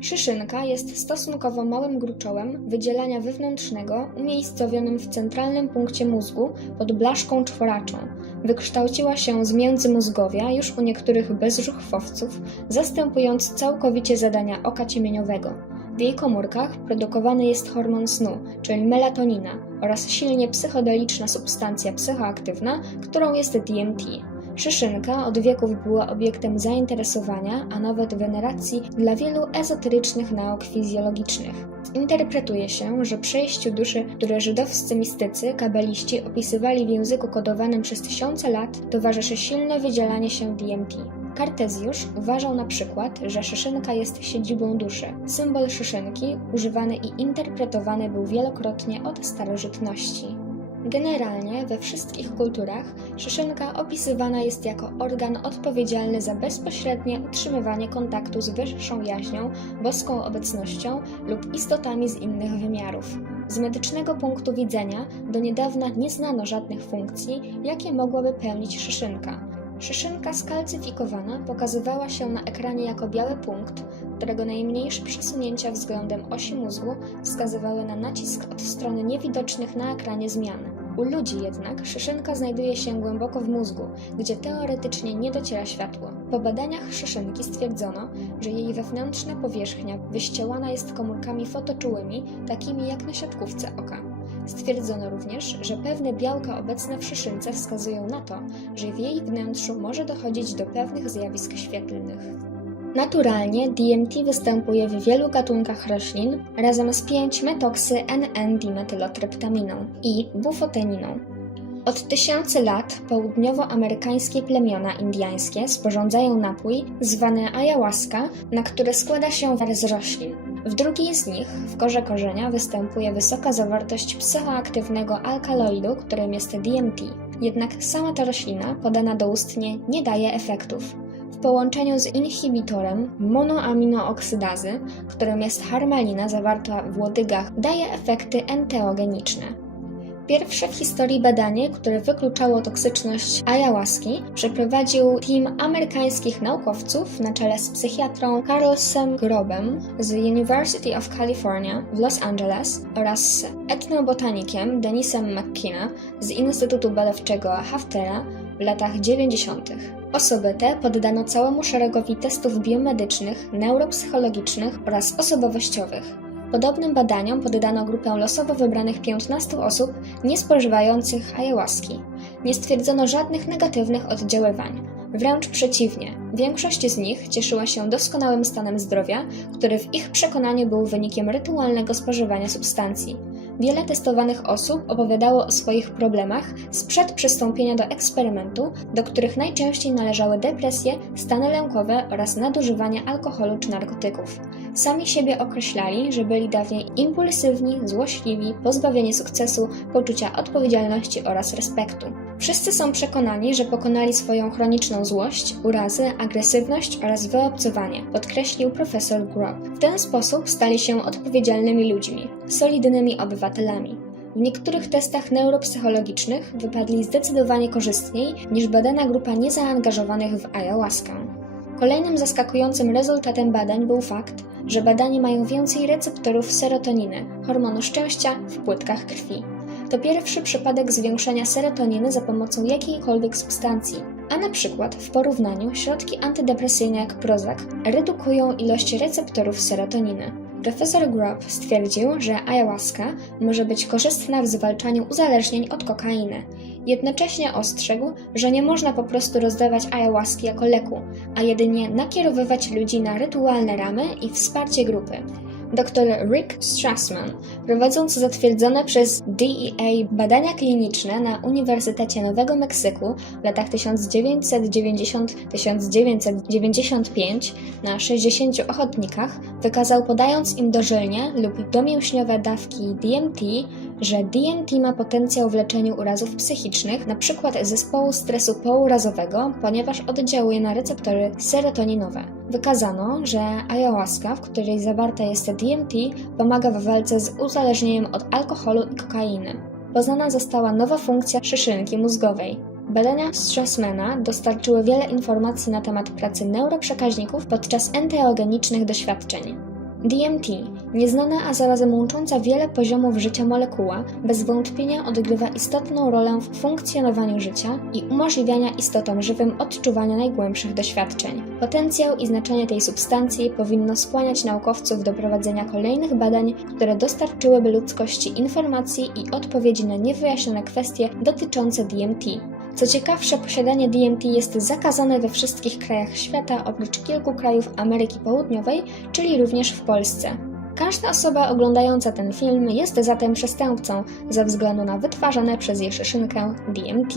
Szyszynka jest stosunkowo małym gruczołem wydzielania wewnętrznego umiejscowionym w centralnym punkcie mózgu pod blaszką czworaczą. Wykształciła się z międzymózgowia już u niektórych bezżuchwowców, zastępując całkowicie zadania oka ciemieniowego. W jej komórkach produkowany jest hormon snu, czyli melatonina, oraz silnie psychodeliczna substancja psychoaktywna, którą jest DMT. Szyszynka od wieków była obiektem zainteresowania, a nawet weneracji dla wielu ezoterycznych nauk fizjologicznych. Interpretuje się, że przejściu duszy, które żydowscy mistycy, kabaliści opisywali w języku kodowanym przez tysiące lat, towarzyszy silne wydzielanie się DMT. Kartezjusz uważał na przykład, że szyszynka jest siedzibą duszy. Symbol szyszynki używany i interpretowany był wielokrotnie od starożytności. Generalnie we wszystkich kulturach szyszynka opisywana jest jako organ odpowiedzialny za bezpośrednie utrzymywanie kontaktu z wyższą jaźnią, boską obecnością lub istotami z innych wymiarów. Z medycznego punktu widzenia do niedawna nie znano żadnych funkcji, jakie mogłaby pełnić szyszynka. Szyszynka skalcyfikowana pokazywała się na ekranie jako biały punkt, którego najmniejsze przesunięcia względem osi mózgu wskazywały na nacisk od strony niewidocznych na ekranie zmian. U ludzi jednak szyszynka znajduje się głęboko w mózgu, gdzie teoretycznie nie dociera światło. Po badaniach szyszynki stwierdzono, że jej wewnętrzna powierzchnia wyścielana jest komórkami fotoczułymi, takimi jak na siatkówce oka. Stwierdzono również, że pewne białka obecne w szyszynce wskazują na to, że w jej wnętrzu może dochodzić do pewnych zjawisk świetlnych. Naturalnie DMT występuje w wielu gatunkach roślin razem z 5-metoksy-NN-dimetylotryptaminą i bufoteniną. Od tysięcy lat południowoamerykańskie plemiona indyjskie sporządzają napój zwany ayahuasca, na który składa się war z roślin. W drugiej z nich, w korze korzenia, występuje wysoka zawartość psychoaktywnego alkaloidu, którym jest DMT. Jednak sama ta roślina, podana doustnie, nie daje efektów. W połączeniu z inhibitorem monoaminooksydazy, którym jest harmalina zawarta w łodygach, daje efekty enteogeniczne. Pierwsze w historii badanie, które wykluczało toksyczność ayahuaski, przeprowadził team amerykańskich naukowców na czele z psychiatrą Carlsem Grobem z University of California w Los Angeles oraz etnobotanikiem Denisem McKenna z Instytutu Badawczego Haftera w latach 90. Osoby te poddano całemu szeregowi testów biomedycznych, neuropsychologicznych oraz osobowościowych. Podobnym badaniom poddano grupę losowo wybranych 15 osób niespożywających ayahuaski. Nie stwierdzono żadnych negatywnych oddziaływań. Wręcz przeciwnie, większość z nich cieszyła się doskonałym stanem zdrowia, który w ich przekonaniu był wynikiem rytualnego spożywania substancji. Wiele testowanych osób opowiadało o swoich problemach sprzed przystąpienia do eksperymentu, do których najczęściej należały depresje, stany lękowe oraz nadużywanie alkoholu czy narkotyków. Sami siebie określali, że byli dawniej impulsywni, złośliwi, pozbawieni sukcesu, poczucia odpowiedzialności oraz respektu. Wszyscy są przekonani, że pokonali swoją chroniczną złość, urazy, agresywność oraz wyobcowanie, podkreślił profesor Grob. W ten sposób stali się odpowiedzialnymi ludźmi, solidnymi obywatelami. W niektórych testach neuropsychologicznych wypadli zdecydowanie korzystniej niż badana grupa niezaangażowanych w ayahuaskę. Kolejnym zaskakującym rezultatem badań był fakt, że badani mają więcej receptorów serotoniny, hormonu szczęścia, w płytkach krwi. To pierwszy przypadek zwiększenia serotoniny za pomocą jakiejkolwiek substancji, a na przykład w porównaniu środki antydepresyjne jak Prozac redukują ilość receptorów serotoniny. Profesor Grob stwierdził, że ayahuasca może być korzystna w zwalczaniu uzależnień od kokainy. Jednocześnie ostrzegł, że nie można po prostu rozdawać ayahuaski jako leku, a jedynie nakierowywać ludzi na rytualne ramy i wsparcie grupy. Dr Rick Strassman, prowadząc zatwierdzone przez DEA badania kliniczne na Uniwersytecie Nowego Meksyku w latach 1990-1995 na 60 ochotnikach, wykazał, podając im dożylnie lub domięśniowe dawki DMT, że DMT ma potencjał w leczeniu urazów psychicznych, np. zespołu stresu pourazowego, ponieważ oddziałuje na receptory serotoninowe. Wykazano, że ayahuasca, w której zawarta jest DMT, pomaga w walce z uzależnieniem od alkoholu i kokainy. Poznana została nowa funkcja szyszynki mózgowej. Badania Strassmana dostarczyły wiele informacji na temat pracy neuroprzekaźników podczas enteogenicznych doświadczeń. DMT, nieznana, a zarazem łącząca wiele poziomów życia molekuła, bez wątpienia odgrywa istotną rolę w funkcjonowaniu życia i umożliwiania istotom żywym odczuwania najgłębszych doświadczeń. Potencjał i znaczenie tej substancji powinno skłaniać naukowców do prowadzenia kolejnych badań, które dostarczyłyby ludzkości informacji i odpowiedzi na niewyjaśnione kwestie dotyczące DMT. Co ciekawsze, posiadanie DMT jest zakazane we wszystkich krajach świata oprócz kilku krajów Ameryki Południowej, czyli również w Polsce. Każda osoba oglądająca ten film jest zatem przestępcą ze względu na wytwarzane przez jej szyszynkę DMT.